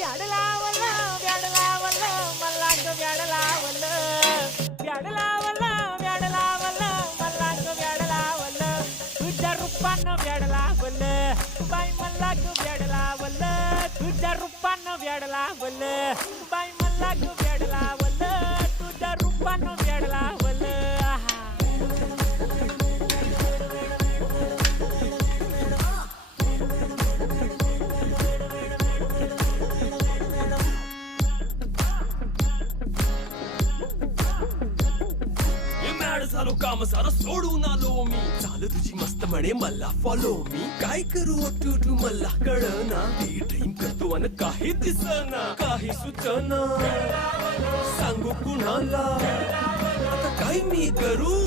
व्याड लावलं व्याड लावलं मला ग व्याड लावलं व्याड लावलं व्याड लावलं मला ग व्याड लावलं तुझ्या रूपानं व्याड लावलं बाई मला ग व्याड लावलं तुझ्या रूपानं व्याड लावलं बाई मला ग व्याड लावलं तुझ्या रूपानं व्याड लावलं आहा. मॅड झालो काम सारं सोडून आलो मी चाल तुझी मस्त म्हणे मला फॉलो मी काय करू टू मला कळना ती ड्रीम करतो अन काही दिसना काही सुचना सांगू कुणाला आता काय मी करू